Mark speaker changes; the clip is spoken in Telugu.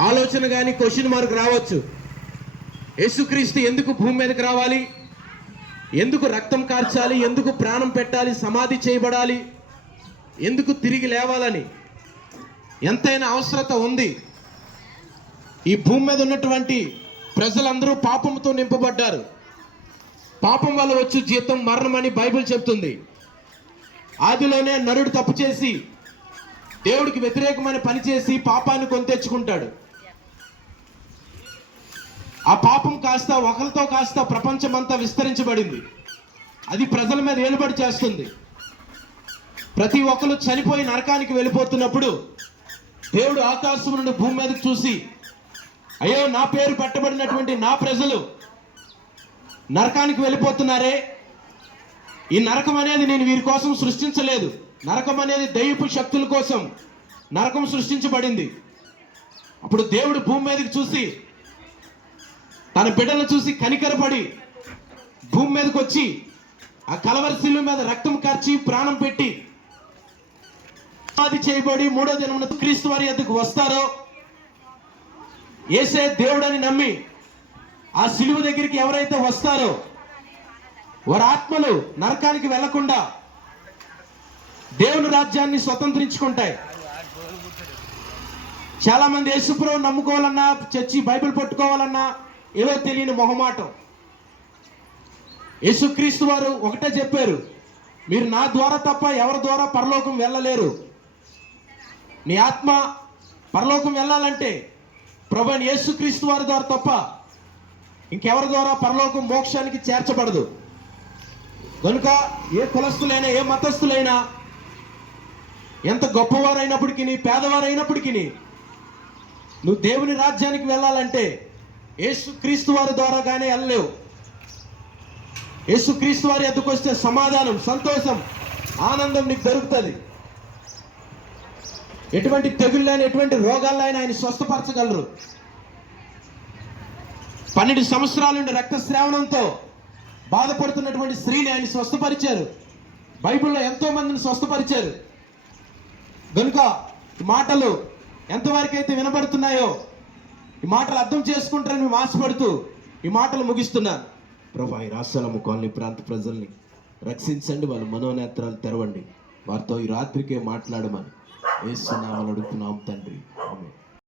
Speaker 1: ఆలోచన కానీ క్వశ్చన్ మార్క్ రావచ్చు. యేసుక్రీస్తు ఎందుకు భూమి మీదకి రావాలి? ఎందుకు రక్తం కార్చాలి? ఎందుకు ప్రాణం పెట్టాలి? సమాధి చేయబడాలి? ఎందుకు తిరిగి లేవాలని? ఎంతైనా అవసరత ఉంది. ఈ భూమి మీద ఉన్నటువంటి ప్రజలందరూ పాపంతో నింపబడ్డారు. పాపం వల్ల వచ్చు జీతం మరణం అని బైబిల్ చెప్తుంది. ఆదిలోనే నరుడు తప్పు చేసి దేవుడికి వ్యతిరేకమైన పని చేసి పాపాన్ని కొని తెచ్చుకుంటాడు. ఆ పాపం కాస్త ఒకరితో కాస్త ప్రపంచమంతా విస్తరించబడింది. అది ప్రజల మీద ఏలుబడి చేస్తుంది. ప్రతి ఒక్కరు చనిపోయి నరకానికి వెళ్ళిపోతున్నప్పుడు దేవుడు ఆకాశం నుండి భూమి మీదకి చూసి అయ్యో నా పేరు పెట్టబడినటువంటి నా ప్రజలు నరకానికి వెళ్ళిపోతున్నారే. ఈ నరకం అనేది నేను వీరి కోసం సృష్టించలేదు. నరకం అనేది దైవపు శక్తుల కోసం నరకం సృష్టించబడింది. అప్పుడు దేవుడు భూమి మీదకి చూసి తన బిడ్డను చూసి కనికరపడి భూమి మీదకి వచ్చి ఆ కలవరి శిలువ మీద రక్తం కార్చి ప్రాణం పెట్టి ఉపాధి చేయబడి మూడో దినమున క్రీస్తు వారి ఎద్దుకు వస్తారో ఏసే దేవుడని నమ్మి ఆ శిలువ దగ్గరికి ఎవరైతే వస్తారో వారి ఆత్మలు నరకానికి వెళ్ళకుండా దేవుని రాజ్యాన్ని స్వతంత్రించుకుంటాయి. చాలా మంది యేసుప్రభు నమ్ముకోవాలన్నా చర్చి బైబిల్ పట్టుకోవాలన్నా ఏదో తెలియని మొహమాటం. యేసుక్రీస్తు వారు ఒకటే చెప్పారు మీరు నా ద్వారా తప్ప ఎవరి ద్వారా పరలోకం వెళ్ళలేరు. నీ ఆత్మ పరలోకం వెళ్ళాలంటే ప్రభు యేసుక్రీస్తు వారి ద్వారా తప్ప ఇంకెవరి ద్వారా పరలోకం మోక్షానికి చేర్చబడదు. కనుక ఏ కులస్తులైనా ఏ మతస్థులైనా ఎంత గొప్పవారైనప్పటికీ పేదవారైనప్పటికీ నువ్వు దేవుని రాజ్యానికి వెళ్ళాలంటే యేసు క్రీస్తు వారి ద్వారాగానే వెళ్ళలేవు. యేసు క్రీస్తు వారి ఎద్దుకు వస్తే సమాధానం సంతోషం ఆనందం నీకు దొరుకుతుంది. ఎటువంటి తెగుళ్ళైనా ఎటువంటి రోగాలైనా ఆయన స్వస్థపరచగలరు. పన్నెండు సంవత్సరాల నుండి రక్తస్రావణంతో బాధపడుతున్నటువంటి స్త్రీని ఆయన స్వస్థపరిచారు. బైబిల్లో ఎంతో మందిని స్వస్థపరిచారు. కనుక మాటలు ఎంతవరకు అయితే వినబడుతున్నాయో ఈ మాటలు అర్థం చేసుకుంటారని మేము ఆశపడుతూ ఈ మాటలు ముగిస్తున్నాను. ప్రభా ఈ రాష్ట్రాల కాలనీ ప్రాంత ప్రజల్ని రక్షించండి వాళ్ళ మనోనేత్రాలు తెరవండి. వారితో ఈ రాత్రికే మాట్లాడమని వేస్తున్నామని అడుగుతున్నాం తండ్రి.